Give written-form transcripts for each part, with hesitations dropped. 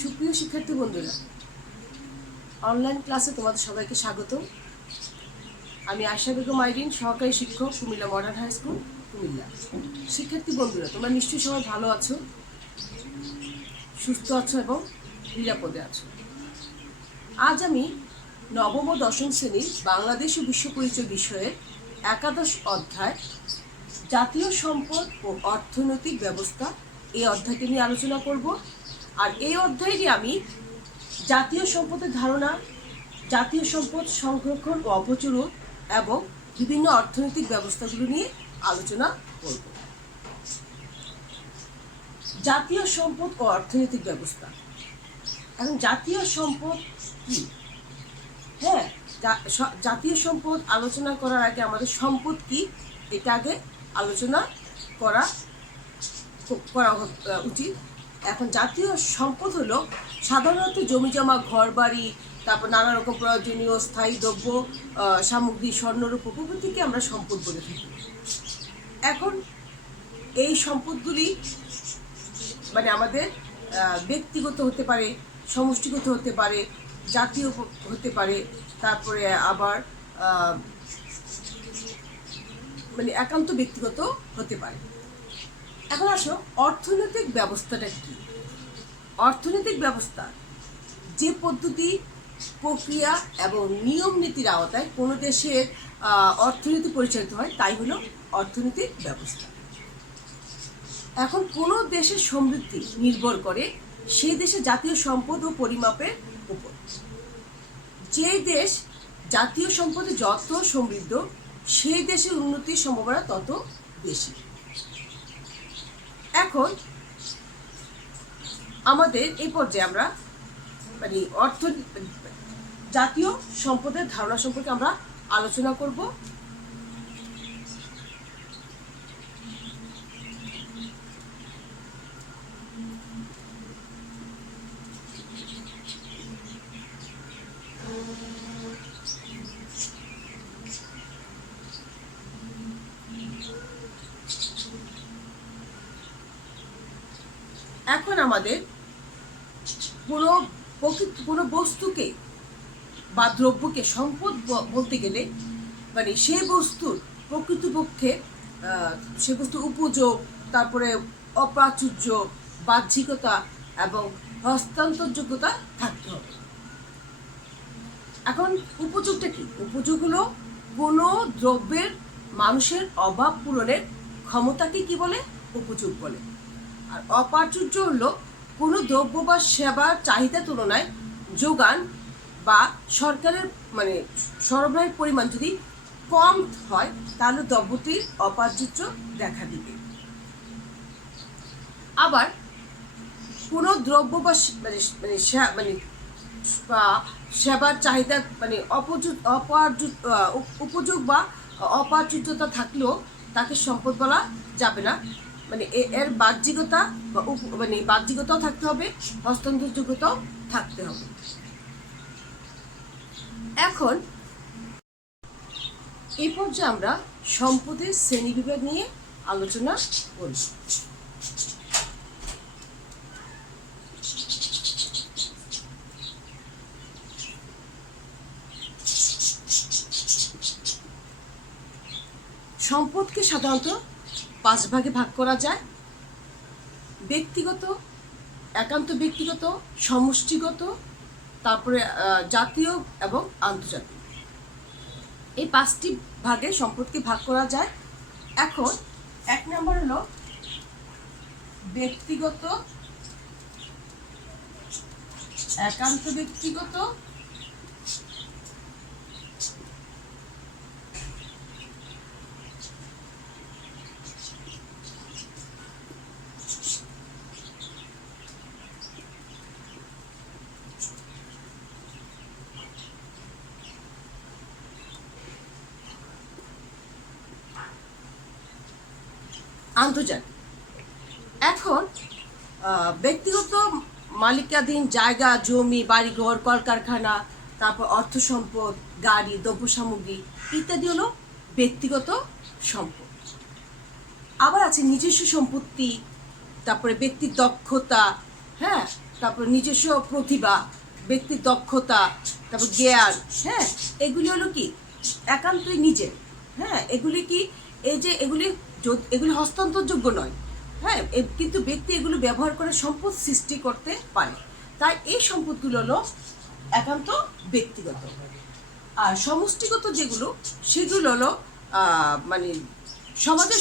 সুপ্রিয় শিক্ষার্থী বন্ধুরা, অনলাইন ক্লাসে তোমাদের সবাইকে স্বাগত। আমি আয়শা বেগম আইরিন, সহকারী শিক্ষক, Comilla modern high school, Comilla. শিক্ষার্থী বন্ধুরা, তোমরা নিশ্চয়ই সবাই ভালো আছো, সুস্থ আছো এবং নিরাপদে আছো। আজ আমি নবম ও দশম শ্রেণীর বাংলাদেশ ও বিশ্ব পরিচয় বিষয়ের একাদশ অধ্যায় জাতীয় সম্পদ ও অর্থনৈতিক ব্যবস্থা, এই অধ্যায়টি নিয়ে আলোচনা করব। আর এই অধ্যায়টি আমি জাতীয় সম্পদের ধারণা, জাতীয় সম্পদ সংরক্ষণ ও অপচয় এবং বিভিন্ন অর্থনৈতিক ব্যবস্থাগুলো নিয়ে আলোচনা করব। জাতীয় সম্পদ ও অর্থনৈতিক ব্যবস্থা। এখন জাতীয় সম্পদ কি? হ্যাঁ, জাতীয় সম্পদ আলোচনা করার আগে আমাদের সম্পদ কি এটা আগে আলোচনা করা উচিত। এখন জাতীয় সম্পদ হলো সাধারণত জমিজমা, ঘর বাড়ি, তারপর নানা রকম প্রয়োজনীয় স্থায়ী দ্রব্য, সামগ্রী, স্বর্ণরূপ প্রভৃতিকে আমরা সম্পদ বলে থাকি। এখন এই সম্পদগুলি মানে আমাদের ব্যক্তিগত হতে পারে, সমষ্টিগত হতে পারে, জাতীয় হতে পারে, তারপরে আবার মানে একান্ত ব্যক্তিগত হতে পারে। এখন আসো, অর্থনৈতিক ব্যবস্থাটা কি? অর্থনৈতিক ব্যবস্থা যে পদ্ধতি, প্রক্রিয়া এবং নিয়ম নীতির আওতায় কোনো দেশের অর্থনীতি পরিচালিত হয় তাই হলো অর্থনৈতিক ব্যবস্থা। এখন কোনো দেশের সমৃদ্ধি নির্ভর করে সেই দেশের জাতীয় সম্পদ ও পরিমাপের উপর। যে দেশ জাতীয় সম্পদে যত সমৃদ্ধ, সেই দেশের উন্নতির সম্ভাবনা তত বেশি। এখন আমাদের এই পর্যায়ে আমরা মানে জাতীয় সম্পদের ধারণা সম্পর্কে আমরা আলোচনা করব। এখন আমাদের কোনো বস্তুকে বা দ্রব্যকে সম্পদ বলতে গেলে মানে সেই বস্তুর প্রকৃতপক্ষে সে বস্তুর উপযোগ, তারপরে অপ্রাচুর্য, বাহ্যিকতা এবং হস্তান্তরযোগ্যতা থাকতে হবে। এখন উপযোগটা কি? উপযোগ হলো কোনো দ্রব্যের মানুষের অভাব পূরণের ক্ষমতাকে কি বলে? উপযোগ বলে। আর অপ্রাচুর্য হলো কোনো দ্রব্য বা সেবার চাহিদা তুলনায় যোগান বা সরকারের মানে সরবরাহের পরিমাণ যদি কম হয় তাহলে দ্রব্যটির অপ্রাচুর্য দেখা দিবে। আবার কোনো দ্রব্য বা মানে সেবার চাহিদা মানে উপযোগ বা অপ্রাচুর্যতা থাকলেও তাকে সম্পদ বলা যাবে না। মানে এর বাহ্যিকতা মানে বাহ্যিকতাও থাকতে হবে, হস্তান্তরযোগ্যতাও থাকতে হবে। এখন এই পর্যায়ে আমরা সম্পদের শ্রেণীবিভাগ নিয়ে আলোচনা করব। সম্পদকে সাধারণত 5 ভাগে ভাগ করা যায়: ব্যক্তিগত, একান্ত ব্যক্তিগত, সমষ্টিগত, তারপরে জাতীয় এবং আন্তর্জাতিক। এই 5টি ভাগে সম্পদকে ভাগ করা যায়। এখন 1 নম্বর হলো ব্যক্তিগত, একান্ত ব্যক্তিগত, আন্তর্জাতিক। এখন ব্যক্তিগত মালিকাধীন জায়গা, জমি, বাড়িঘর, কলকারখানা, তারপর অর্থ সম্পদ, গাড়ি, দ্রব্য সামগ্রী ইত্যাদি হলো ব্যক্তিগত সম্পদ। আবার আছে নিজস্ব সম্পত্তি, তারপরে ব্যক্তির দক্ষতা, হ্যাঁ, তারপর নিজস্ব প্রতিভা, ব্যক্তির দক্ষতা, তারপর জ্ঞান, হ্যাঁ, এগুলি হলো কি একান্তই নিজের। হ্যাঁ, এগুলি কি এই যে এগুলি হস্তান্তরযোগ্য নয়। হ্যাঁ, কিন্তু ব্যক্তি এগুলো ব্যবহার করে সম্পদ সৃষ্টি করতে পারে। তাই এই সম্পদগুলো হলো একান্ত ব্যক্তিগত। আর সমষ্টিগত যেগুলো সেগুলো হলো মানে সমাজের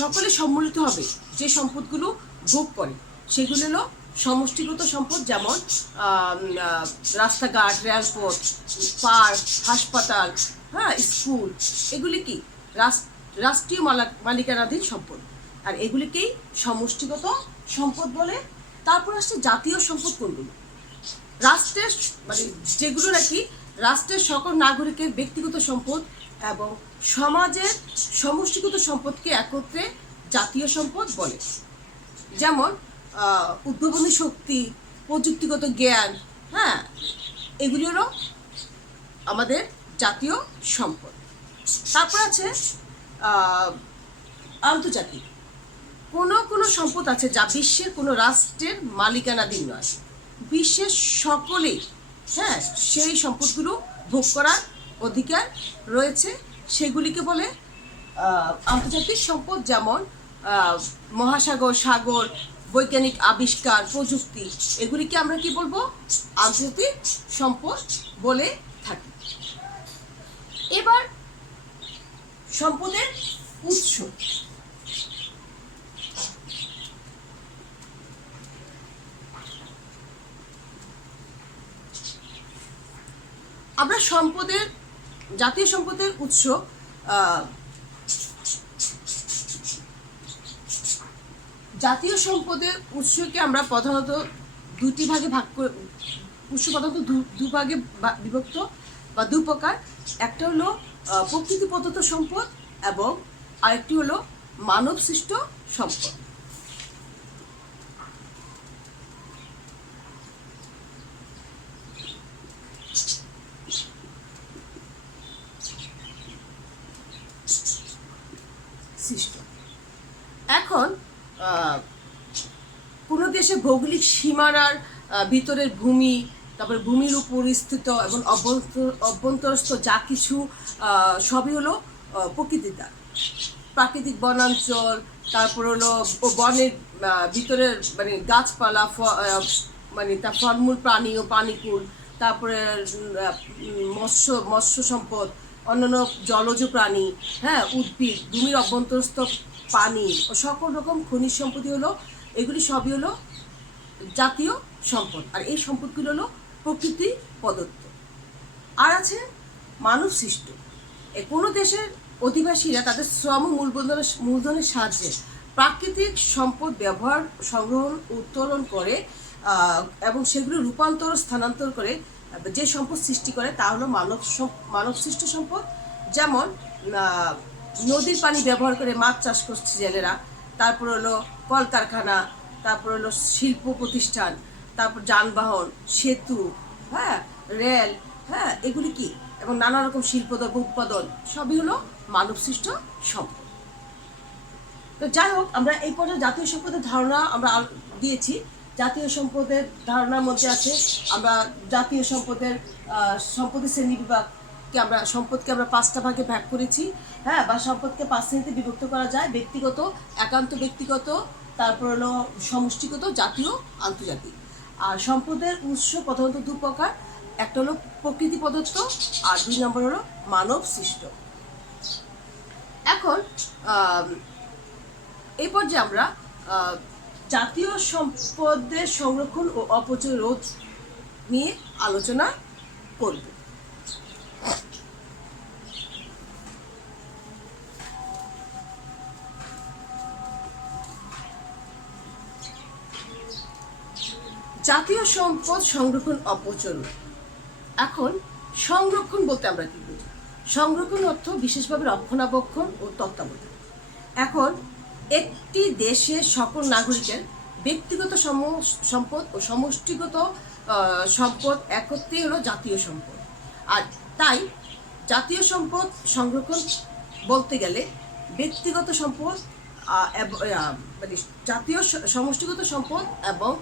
সকলে সম্মিলিত হবে যে সম্পদগুলো ভোগ করে সেগুলো হলো সমষ্টিগত সম্পদ। যেমন রাস্তাঘাট, রেলপথ, পার্ক, হাসপাতাল, হ্যাঁ, স্কুল, এগুলি কি রাষ্ট্রীয় মালিকানাধীন সম্পদ। আর এগুলিকেই সমষ্টিগত সম্পদ বলে। তারপর আসছে জাতীয় সম্পদ কোনগুলো? রাষ্ট্রের মানে যেগুলো নাকি রাষ্ট্রের সকল নাগরিকের ব্যক্তিগত সম্পদ এবং সমাজের সমষ্টিগত সম্পদকে একত্রে জাতীয় সম্পদ বলে। যেমন উদ্ভাবনী শক্তি, প্রযুক্তিগত জ্ঞান, হ্যাঁ, এগুলি হলো আমাদের জাতীয় সম্পদ। তারপর আছে আন্তর্জাতিক। কোনো সম্পদ আছে যা বিশ্বের কোনো রাষ্ট্রের মালিকানাধীন নয়, বিশ্বের সকলেই, হ্যাঁ, সেই সম্পদগুলো ভোগ করার অধিকার রয়েছে, সেগুলিকে বলে আন্তর্জাতিক সম্পদ। যেমন মহাসাগর, সাগর, বৈজ্ঞানিক আবিষ্কার, প্রযুক্তি, এগুলিকে আমরা কি বলবো? আন্তর্জাতিক সম্পদ বলে থাকি। এবার সম্পদের উৎস। আমরা জাতীয় সম্পদের উৎস জাতীয় সম্পদের উৎসকে আমরা প্রধানত দুটি ভাগে ভাগ করে, উৎস প্রধানত দুভাগে বিভক্ত বা দু প্রকার। একটা হলো প্রকৃতি প্রদত্ত সম্পদ এবং আরেকটি হলো মানব সৃষ্ট সম্পদ। এখন কোনো দেশে ভৌগোলিক সীমানার ভিতরের ভূমি, তারপরে ভূমির উপর স্থিত এবং অভ্যন্তরস্থ যা কিছু সবই হলো প্রকৃতির দ্বার। প্রাকৃতিক বনাঞ্চল, তারপর হলো বনের ভিতরের মানে গাছপালা, মানে তার ফলমূল, প্রাণী ও পানিকুল, তারপরে মৎস্য সম্পদ, অন্যান্য জলজ প্রাণী, হ্যাঁ, উদ্ভিদ, ভূমির অভ্যন্তরস্থ পানি ও সকল রকম খনিজ সম্পদ হলো, এগুলি সবই হলো জাতীয় সম্পদ। আর এই সম্পদগুলো হলো প্রকৃতি প্রদত্ত। আর আছে মানব সৃষ্ট। কোনো দেশের অধিবাসীরা তাদের শ্রম মূলধনের সাহায্যে প্রাকৃতিক সম্পদ ব্যবহার, সংগ্রহণ, উত্তোলন করে এবং সেগুলো রূপান্তর, স্থানান্তর করে যে সম্পদ সৃষ্টি করে তা হলো মানব সৃষ্ট সম্পদ। যেমন নদীর পানি ব্যবহার করে মাছ চাষ করছে জেলেরা, তারপর হলো কলকারখানা, তারপর হলো শিল্প প্রতিষ্ঠান, তারপর যানবাহন, সেতু, হ্যাঁ, রেল, হ্যাঁ, এগুলি কি এবং নানা রকম শিল্পদ্রব্য উৎপাদন সবই হলো মানব সৃষ্ট সম্পদ। তো যাই হোক, আমরা এই পর্যায়ে জাতীয় সম্পদের ধারণা আমরা দিয়েছি। জাতীয় সম্পদের ধারণার মধ্যে আছে আমরা জাতীয় সম্পদের শ্রেণী বিভাগকে সম্পদকে আমরা 5টা ভাগে ভাগ করেছি। হ্যাঁ, বা সম্পদকে 5 শ্রেণীতে বিভক্ত করা যায়: ব্যক্তিগত, একান্ত ব্যক্তিগত, তারপর হলো সমষ্টিগত, জাতীয়, আন্তর্জাতিক। আর সম্পদের উৎস প্রধানত 2 প্রকার। একটা হলো প্রকৃতি প্রদত্ত আর 2 নম্বর হলো মানব সৃষ্ট। এখন এই পর্যায়ে আমরা জাতীয় সম্পদের সংরক্ষণ ও অপচয় রোধ নিয়ে আলোচনা করব। জাতীয় সম্পদ সংরক্ষণ, অপচয়। এখন সংরক্ষণ বলতে আমরা কি বুঝি? সংরক্ষণ অর্থ বিশেষভাবে রক্ষণাবেক্ষণ ও তত্ত্বাবধান। এখন একটি দেশের সকল নাগরিকের ব্যক্তিগত সম্পদ ও সমষ্টিগত সম্পদ একত্রে হলো জাতীয় সম্পদ। আর তাই জাতীয় সম্পদ সংরক্ষণ বলতে গেলে ব্যক্তিগত সম্পদ মানে জাতীয় সমষ্টিগত সম্পদ এবং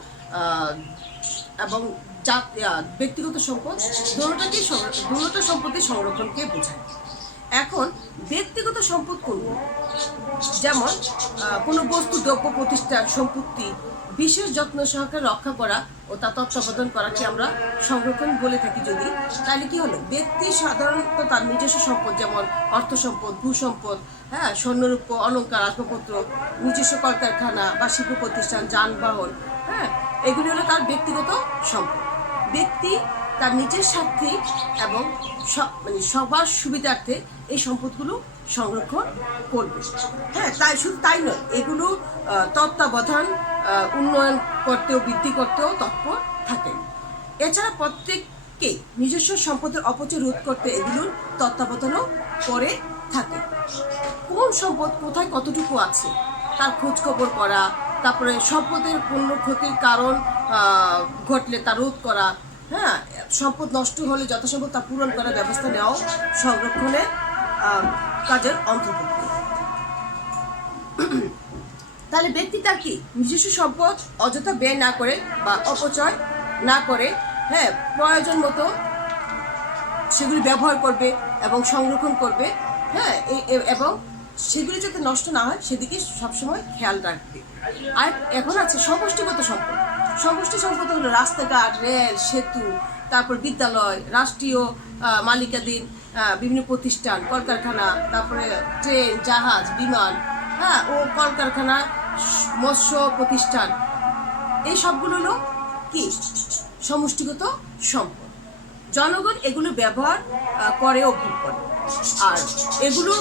এবং ব্যক্তিগত সম্পদ দুটো সম্পত্তি সংরক্ষণকে বোঝায়। এখন ব্যক্তিগত সম্পদ কোনগুলো? যেমন কোনো বস্তু, দ্রব্য, প্রতিষ্ঠান, সম্পত্তি বিশেষ যত্ন সহকারে রক্ষা করা ও তা তত্ত্বাবধান করাকে আমরা সংরক্ষণ বলে থাকি। যদি তাহলে কি হলো, ব্যক্তি সাধারণত তার নিজস্ব সম্পদ যেমন অর্থ সম্পদ, ভূ সম্পদ, হ্যাঁ, স্বর্ণরূপ, অলংকার, আসবাবপত্র, নিজস্ব কলকারখানা বা শিল্প প্রতিষ্ঠান, যানবাহন, হ্যাঁ, এগুলি হলো তার ব্যক্তিগত সম্পদ। ব্যক্তি তার নিজের স্বার্থে এবং মানে সবার সুবিধার্থে এই সম্পদগুলো সংরক্ষণ করবে। হ্যাঁ, শুধু তাই নয়, এগুলো তত্ত্বাবধান, উন্নয়ন করতেও, বৃদ্ধি করতেও তৎপর থাকেন। এছাড়া প্রত্যেককে নিজস্ব সম্পদের অপচয় রোধ করতে এগুলোর তত্ত্বাবধানও করে থাকে। কোন সম্পদ কোথায় কতটুকু আছে তার খোঁজ খবর করা, তারপরে সম্পদের কোনো ক্ষতির কারণ ঘটলে তা রোধ করা, হ্যাঁ, সম্পদ নষ্ট হলে যথাসম্ভব তা পূরণ করার ব্যবস্থা নেওয়াও সংরক্ষণের কাজের অন্তর্ভুক্ত। তাহলে ব্যক্তি তার কি নিজস্ব সম্পদ অযথা ব্যয় না করে বা অপচয় না করে, হ্যাঁ, প্রয়োজন মতো সেগুলি ব্যবহার করবে এবং সংরক্ষণ করবে, হ্যাঁ, এবং সেগুলি যাতে নষ্ট না হয় সেদিকে সবসময় খেয়াল রাখবে। আর এখন আছে সমষ্টিগত সম্পদ। সমষ্টি সম্পদ হলো রাস্তাঘাট, রেল, সেতু, তারপর বিদ্যালয়, রাষ্ট্রীয় মালিকাধীন বিভিন্ন প্রতিষ্ঠান, কলকারখানা, তারপরে ট্রেন, জাহাজ, বিমান, হ্যাঁ, ও কলকারখানা, মৎস্য প্রতিষ্ঠান, এই সবগুলো হলো কি সমষ্টিগত সম্পদ। জনগণ এগুলো ব্যবহার করে ও ভোগ করে, আর এগুলো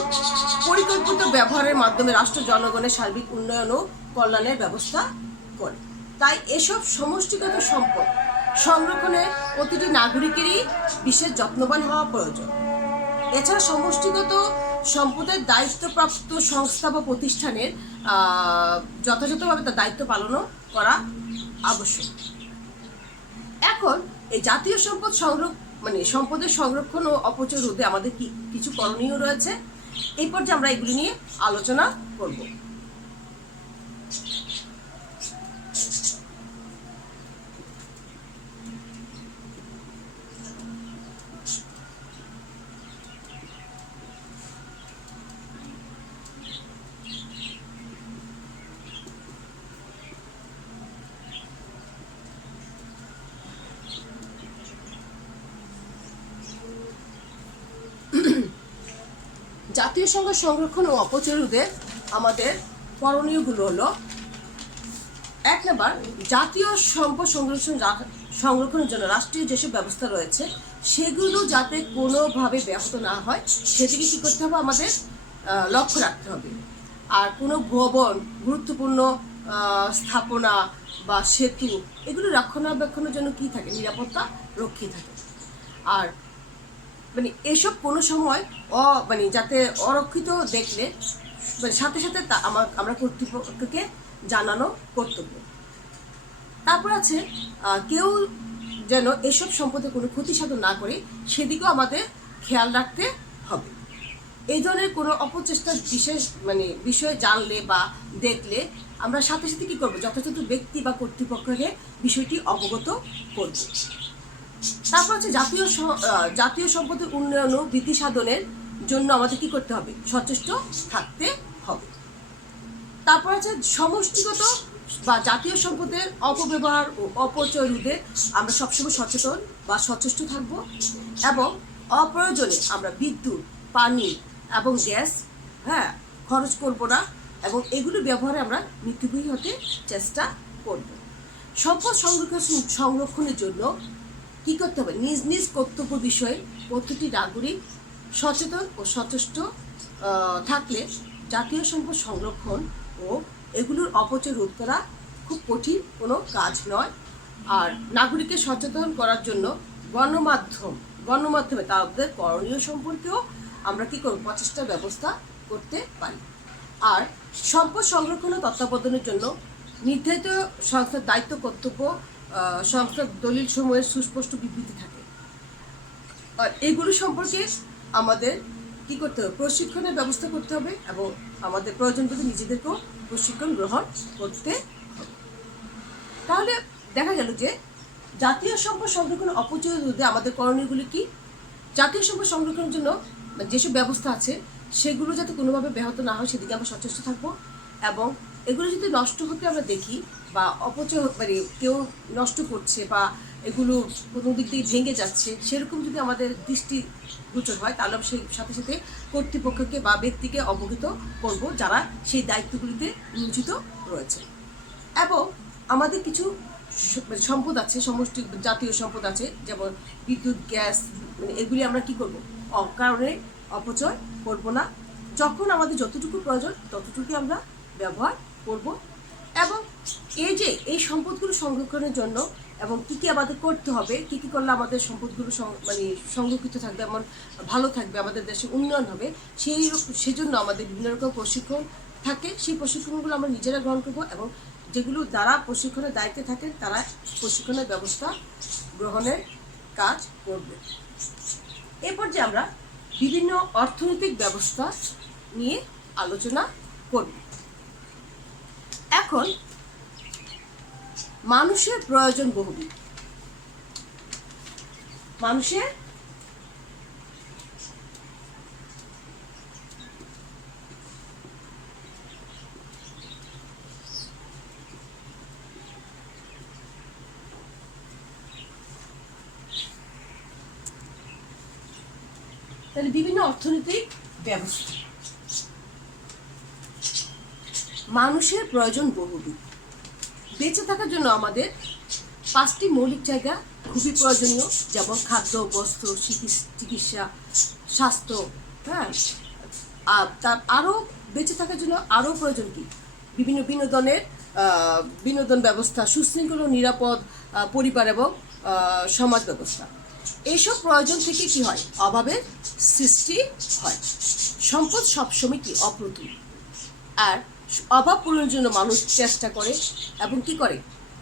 পরিকল্পিত ব্যবহারের মাধ্যমে রাষ্ট্র জনগণের সার্বিক উন্নয়ন ও কল্যাণের ব্যবস্থা করে। তাই এসব সমষ্টিগত সম্পদ সংরক্ষণে প্রতিটি নাগরিকেরই বিশেষ যত্নবান হওয়া প্রয়োজন। এছাড়া সমষ্টিগত সম্পদের দায়িত্বপ্রাপ্ত সংস্থা বা প্রতিষ্ঠানের যথাযথভাবে তার দায়িত্ব পালনও করা আবশ্যক। এখন এই জাতীয় সম্পদ মানে সম্পদের সংরক্ষণ ও অপচয় রোধে আমাদের কিছু করণীয় রয়েছে। এই পর্যায়ে আমরা এগুলি নিয়ে আলোচনা করব। জাতীয় সম্পদ সংরক্ষণ ও অপচয় রোধে আমাদের করণীয়গুলো হলো, 1 নম্বর, জাতীয় সম্পদ সংরক্ষণের জন্য রাষ্ট্রীয় যেসব ব্যবস্থা রয়েছে সেগুলো যাতে কোনোভাবে ব্যাহত না হয় সেদিকে কী করতে হবে, আমাদের লক্ষ্য রাখতে হবে। আর কোনো ভবন, গুরুত্বপূর্ণ স্থাপনা বা সেতু, এগুলো রক্ষণাবেক্ষণের জন্য কী থাকে, নিরাপত্তা রক্ষী থাকে। আর মানে এসব কোনো সময় মানে যাতে অরক্ষিত দেখলে মানে সাথে সাথে আমরা কর্তৃপক্ষকে জানানো কর্তব্য। তারপর আছে কেউ যেন এসব সম্পদে কোনো ক্ষতি সাধন না করে সেদিকেও আমাদের খেয়াল রাখতে হবে। এই ধরনের কোনো অপচেষ্টার বিষয়ে জানলে বা দেখলে আমরা সাথে সাথে কী করবো, যথাযথ ব্যক্তি বা কর্তৃপক্ষকে বিষয়টি অবগত করব। তারপর হচ্ছে জাতীয় সম্পদের উন্নয়ন ও বৃদ্ধি সাধনের জন্য আমাদের কী করতে হবে, সচেষ্ট থাকতে হবে। তারপর আছে সমষ্টিগত বা জাতীয় সম্পদের অপব্যবহার ও অপচয় রোধে আমরা সবসময় সচেতন বা সচেষ্ট থাকব, এবং অপ্রয়োজনে আমরা বিদ্যুৎ, পানি এবং গ্যাস, হ্যাঁ, খরচ করব না, এবং এগুলো ব্যবহারে আমরা মিতব্যয়ী হতে চেষ্টা করব। সম্পদ সংরক্ষণের জন্য কী করতে হবে, নিজ নিজ কর্তব্য বিষয়ে প্রতিটি নাগরিক সচেতন ও সচেষ্ট থাকলে জাতীয় সম্পদ সংরক্ষণ ও এগুলোর অপচয় রোধ করা খুব কঠিন কোনো কাজ নয়। আর নাগরিককে সচেতন করার জন্য গণমাধ্যমে তাদের করণীয় সম্পর্কেও আমরা কী করব, প্রচেষ্টা ব্যবস্থা করতে পারি। আর সম্পদ সংরক্ষণ ও তত্ত্বাবধানের জন্য নির্ধারিত সংস্থার দায়িত্ব, কর্তব্য, সংস্থার দলিল সমূহের সুস্পষ্ট বিবৃতি থাকে। আর এগুলো সম্পর্কে আমাদের কী করতে হবে, প্রশিক্ষণের ব্যবস্থা করতে হবে, এবং আমাদের প্রয়োজন বোধে নিজেদেরকেও প্রশিক্ষণ গ্রহণ করতে হবে। তাহলে দেখা গেল যে জাতীয় সম্পদ সংরক্ষণ অপচয় রোধে আমাদের করণীয়গুলি কি? জাতীয় সম্পদ সংরক্ষণের জন্য যেসব ব্যবস্থা আছে সেগুলো যাতে কোনোভাবে ব্যাহত না হয় সেদিকে আমরা সচেষ্ট থাকবো, এবং এগুলো যদি নষ্ট হতে আমরা দেখি বা অপচয় মানে কেউ নষ্ট করছে বা এগুলো কোনো দিক দিয়ে ভেঙে যাচ্ছে সেরকম যদি আমাদের দৃষ্টিগোচর হয় তাহলে আমরা সেই সাথে সাথে কর্তৃপক্ষকে বা ব্যক্তিকে অবহিত করব যারা সেই দায়িত্বগুলিতে নিয়োজিত রয়েছে। এবং আমাদের কিছু সম্পদ আছে, সমষ্টি জাতীয় সম্পদ আছে, যেমন বিদ্যুৎ, গ্যাস, মানে এগুলি আমরা কি করব? অকারণে অপচয় করব না। যখন আমাদের যতটুকু প্রয়োজন ততটুকু আমরা ব্যবহার করব। এবং এই সম্পদগুলো সংরক্ষণের জন্য এবং কী কী আমাদের করতে হবে, কী কী করলে আমাদের সম্পদগুলো মানে সংরক্ষিত থাকবে, এমন ভালো থাকবে, আমাদের দেশের উন্নয়ন হবে, সেজন্য আমাদের বিভিন্ন রকম প্রশিক্ষণ থাকে। সেই প্রশিক্ষণগুলো আমরা নিজেরা গ্রহণ করব এবং যেগুলো দ্বারা প্রশিক্ষণের দায়িত্বে থাকেন তারা প্রশিক্ষণের ব্যবস্থা গ্রহণের কাজ করবে। এরপর যে আমরা বিভিন্ন অর্থনৈতিক ব্যবস্থা নিয়ে আলোচনা করব। এখন মানুষের প্রয়োজন বহুবিধ। মানুষের তাহলে বিভিন্ন অর্থনৈতিক ব্যবস্থা। মানুষের প্রয়োজন বহুবিধ। বেঁচে থাকার জন্য আমাদের 5টি মৌলিক জায়গা খুবই প্রয়োজনীয়, যেমন খাদ্য, বস্ত্র, চিকিৎসা, স্বাস্থ্য। হ্যাঁ, তার আরও বেঁচে থাকার জন্য আরও প্রয়োজন কি? বিভিন্ন বিনোদন ব্যবস্থা, সুশৃঙ্খল ও নিরাপদ পরিবার এবং সমাজ ব্যবস্থা। এইসব প্রয়োজন থেকে কি হয়? অভাবের সৃষ্টি হয়। সম্পদ সবসময় কি? অপ্রতুল। আর অভাব পূরণের জন্য মানুষ চেষ্টা করে এবং কি করে?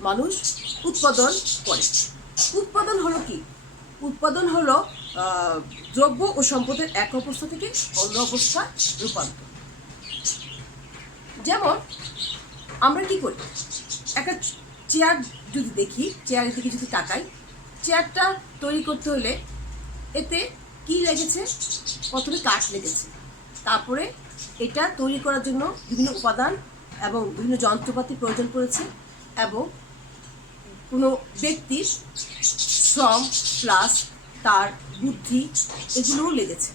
মানুষ উৎপাদন করে। উৎপাদন হলো কি? উৎপাদন হলো দ্রব্য ও সম্পদের এক অবস্থা থেকে অন্য অবস্থায় রূপান্তর। যেমন আমরা কি করি? একটা চেয়ার যদি দেখি, চেয়ারের দিকে যদি তাকাই, চেয়ারটা তৈরি করতে হলে এতে কি লেগেছে? প্রথমে কাঠ লেগেছে, তারপরে এটা তৈরি করার জন্য বিভিন্ন উপাদান এবং বিভিন্ন যন্ত্রপাতি প্রয়োজন পড়েছে, এবং কোনো ব্যক্তির শ্রম প্লাস তার বুদ্ধি এগুলোও লেগেছে।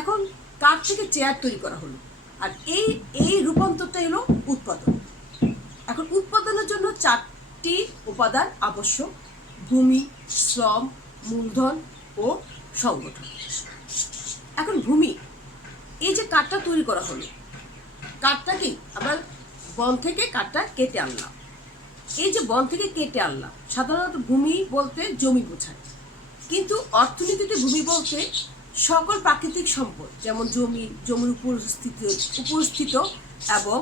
এখন কাঠ থেকে চেয়ার তৈরি করা হলো, আর এই রূপান্তরটা হলো উৎপাদন। এখন উৎপাদনের জন্য 4টি উপাদান আবশ্যক: ভূমি, শ্রম, মূলধন ও সংগঠন। এখন ভূমি, এই যে কাঠটা তৈরি করা হলো, কাঠটা কি? আমরা বন থেকে কাঠটা কেটে আনলাম। এই যে বন থেকে কেটে আনলাম, সাধারণত ভূমি বলতে জমি বোঝায়, কিন্তু অর্থনীতিতে ভূমি বলতে সকল প্রাকৃতিক সম্পদ, যেমন জমির উপস্থিত এবং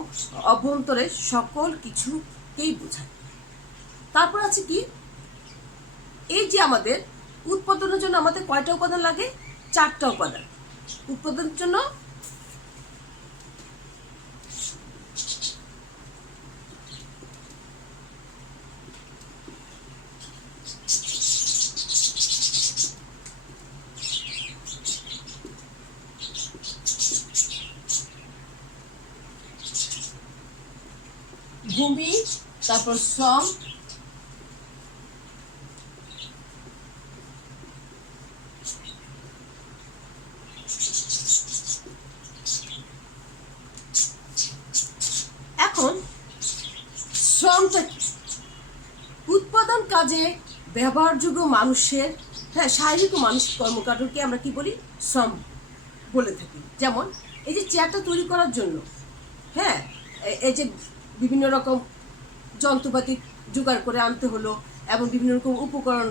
অভ্যন্তরে সকল কিছুকেই বোঝায়। তারপর আছে কি? এই যে আমাদের উৎপাদনের জন্য আমাদের কয়টা উপাদান লাগে? 4টা উপাদান। উৎপাদনের জন্য ভূমি, তারপর শ্রম, এখন শ্রমটা কি? উৎপাদন কাজে ব্যবহারযোগ্য মানুষের শারীরিক ও মানসিক কর্মকাণ্ডকে আমরা কি বলি? শ্রম বলে থাকি। যেমন এই যে চেয়ারটা তৈরি করার জন্য এই যে বিভিন্ন রকম যন্ত্রপাতি জোগাড় করে আনতে হলো এবং বিভিন্ন রকম উপকরণ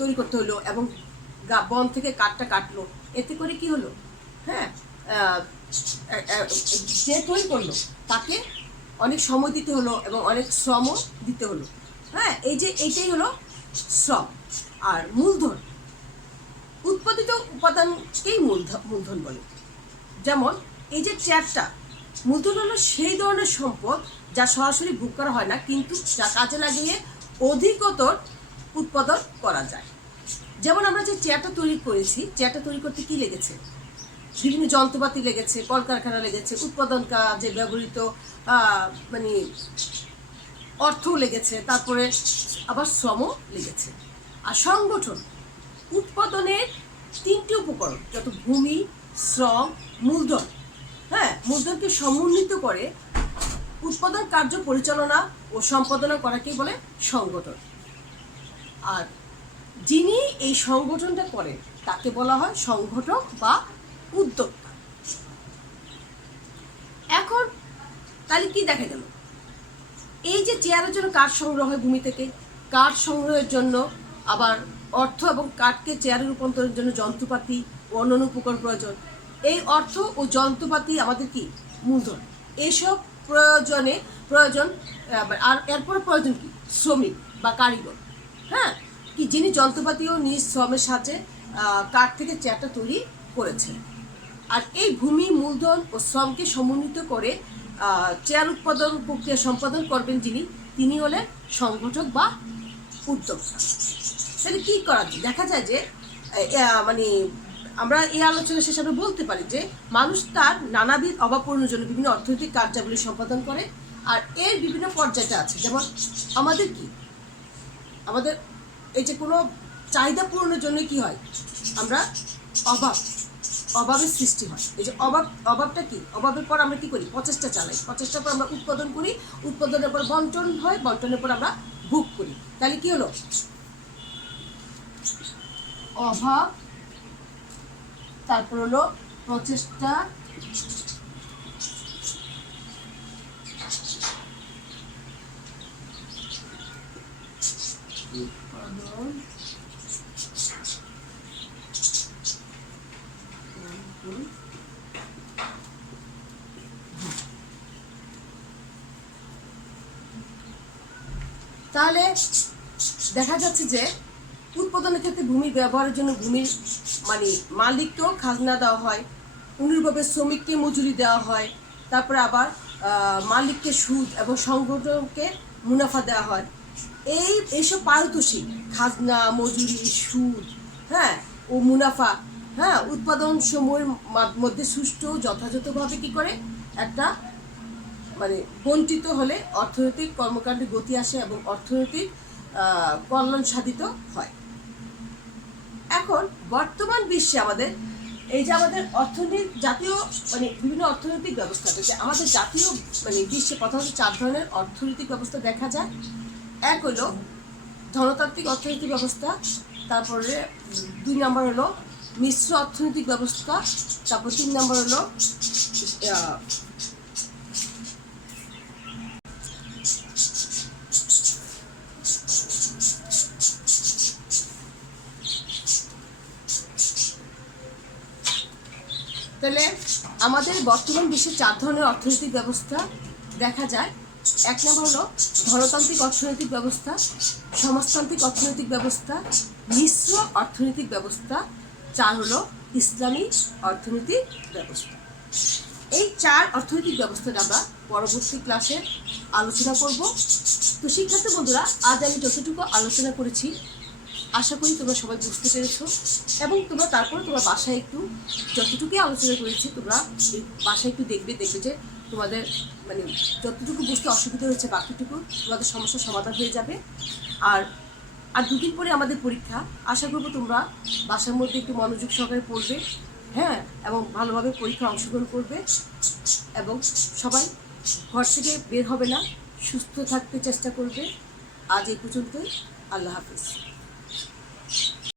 তৈরি করতে হলো এবং বন থেকে কাঠটা কাটলো, এতে করে কি হলো? যে তৈরি করলো তাকে অনেক সময় দিতে হলো এবং অনেক শ্রমও দিতে হলো। এইটাই হলো শ্রম। আর মূলধন, উৎপাদিত উপাদানকেই মূলধন বলে। যেমন এই যে চেয়ারটা মূলধন হলো সেই ধরনের সম্পদ যা সরাসরি ভোগ করা হয় না, কিন্তু যা কাজে লাগিয়ে অধিকতর উৎপাদন করা যায়। যেমন আমরা যে চেয়ারটা তৈরি করেছি, চেয়ারটা তৈরি করতে কি লেগেছে? বিভিন্ন যন্ত্রপাতি লেগেছে, কলকারখানা লেগেছে, উৎপাদন কাজে ব্যবহৃত মানে অর্থও লেগেছে, তারপরে আবার শ্রমও লেগেছে। আর সংগঠন উৎপাদনের 3টি উপকরণ, যত ভূমি, শ্রম, মূলধন, হ্যাঁ, মূলধনকে সমন্বিত করে উৎপাদন কার্য পরিচালনা ও সম্পাদনা করাকেই বলে সংগঠন। আর যিনি এই সংগঠনটা করেন তাকে বলা হয় সংগঠক বা উদ্যোক্তা। এখন তাহলে কি দেখা গেল? এই যে চেয়ারের জন্য কাঠ সংগ্রহ হয় ভূমি থেকে, কাঠ সংগ্রহের জন্য আবার অর্থ এবং কাঠকে চেয়ারে রূপান্তরের জন্য যন্ত্রপাতি ও অন্যান্য উপকরণ প্রয়োজন। এই অর্থ ও যন্ত্রপাতি আমাদের কি মূলধন। এইসব প্রয়োজন আর এরপরে প্রয়োজন কি? শ্রমিক বা কারিগর, হ্যাঁ, কি যিনি যন্ত্রপাতি ও নিজ শ্রমের সাহায্যে কাঠ থেকে চেয়ারটা তৈরি করেছেন। আর এই ভূমি, মূলধন ও শ্রমকে সমন্বিত করে চেয়ার উৎপাদন প্রক্রিয়া সম্পাদন করবেন যিনি, তিনি হলেন সংগঠক বা উদ্যোক্তা। তাহলে কী করা যায়? দেখা যায় যে মানে আমরা এই আলোচনা শেষে আমরা বলতে পারি যে মানুষ তার নানাবিধ অভাব পূরণের জন্য বিভিন্ন অর্থনৈতিক কার্যাবলী সম্পাদন করে। আর এর বিভিন্ন পর্যায়টা আছে। যেমন আমাদের কি, আমাদের এই যে কোনো চাহিদা পূরণের জন্য কি হয়, আমরা অভাবের সৃষ্টি হয়। এই যে অভাবটা কি, অভাবের পর আমরা কি করি? প্রচেষ্টা চালাই, প্রচেষ্টার পর আমরা উৎপাদন করি, উৎপাদনের পর বন্টন হয়, বন্টনের পর আমরা ভোগ করি। তাহলে কি হলো? অভাব, তারপর হলো প্রচেষ্টা, উৎপাদন, তাহলে দেখা যাচ্ছে যে উৎপাদনের ক্ষেত্রে ভূমি ব্যবহারের জন্য ভূমির মানে মালিককেও খাজনা দেওয়া হয়, অনুরূপভাবে শ্রমিককে মজুরি দেওয়া হয়, তারপরে আবার মালিককে সুদ এবং সংগঠনকে মুনাফা দেওয়া হয়। এইসব পারিতোষিক খাজনা, মজুরি, সুদ, হ্যাঁ, ও মুনাফা, হ্যাঁ, উৎপাদন সময়ের মধ্যে সুষ্ঠু যথাযথভাবে কি করে একটা মানে বঞ্চিত হলে অর্থনৈতিক কর্মকাণ্ডে গতি আসে এবং অর্থনৈতিক কল্যাণ সাধিত হয়। এখন বর্তমান বিশ্বে আমাদের এই যে আমাদের অর্থনীতি জাতীয় মানে বিভিন্ন অর্থনৈতিক ব্যবস্থা আছে, আমাদের জাতীয় মানে বিশ্বে প্রথমত 4 ধরনের অর্থনৈতিক ব্যবস্থা দেখা যায়। এক হলো ধনতাত্ত্বিক অর্থনৈতিক ব্যবস্থা, তারপরে 2 নম্বর হলো মিশ্র অর্থনৈতিক ব্যবস্থা, তারপর 3 নম্বর হলো তাহলে আমাদের বর্তমান বিশ্বে 4 ধরনের অর্থনৈতিক ব্যবস্থা দেখা যায়। 1 নম্বর হলো ধনতান্ত্রিক অর্থনৈতিক ব্যবস্থা, সমাজতান্ত্রিক অর্থনৈতিক ব্যবস্থা, মিশ্র অর্থনৈতিক ব্যবস্থা, 4 হলো ইসলামী অর্থনৈতিক ব্যবস্থা। এই 4 অর্থনৈতিক ব্যবস্থাটা আমরা পরবর্তী ক্লাসে আলোচনা করব। তো শিক্ষার্থী বন্ধুরা, আজ আমি যতটুকু আলোচনা করেছি আশা করি তোমরা সবাই বুঝতে পেরেছো, এবং তোমরা তারপরে তোমার বাসায় একটু যতটুকুই আলোচনা করেছি তোমরা বাসায় একটু দেখবে যে তোমাদের মানে যতটুকু বুঝতে অসুবিধা হয়েছে বাকিটুকু তোমাদের সমস্যার সমাধান হয়ে যাবে। আর 2 দিন পরে আমাদের পরীক্ষা। আশা করবো তোমরা বাসার মধ্যে একটু মনোযোগ সহকারে পড়বে, হ্যাঁ, এবং ভালোভাবে পরীক্ষা অংশগ্রহণ করবে, এবং সবাই ঘর থেকে বের হবে না, সুস্থ থাকতে চেষ্টা করবে। আজ এই পর্যন্তই। আল্লাহ হাফিজ।